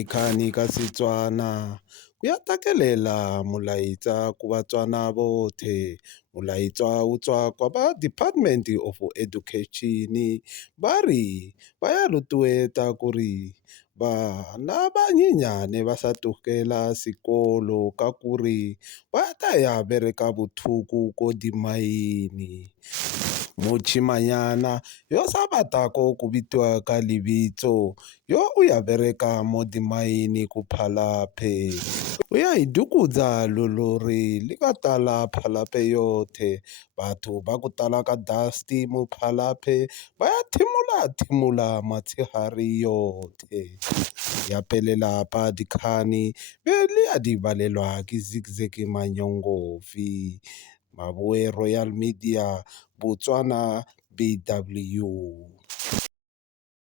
dikhani ka Setswana kuyatakelela molaetsa ku baTswana botlhe. Molaetsa o tswa kwa ba Department of Education ba re ba ya rotloetsa ku ri bana ba nyenyane ba sa tlogela sekolo ka kuri ba ta ya bereka botlhoko ko dimaene. Moshimanyana yo sa batako ku vitiwa ka lebitso yo o ya bereka mo dimaene ku phalape o ya hi dukudza lolori li nga tala phalape yotlhe. Batho ba ku tala ka dusty mo phalape ba ya thimula matshehari yotlhe ya pelela pa dikhani be le ya di balelwa ke Zigzag Manyongovi. Maboe Royal Media Botswana BW.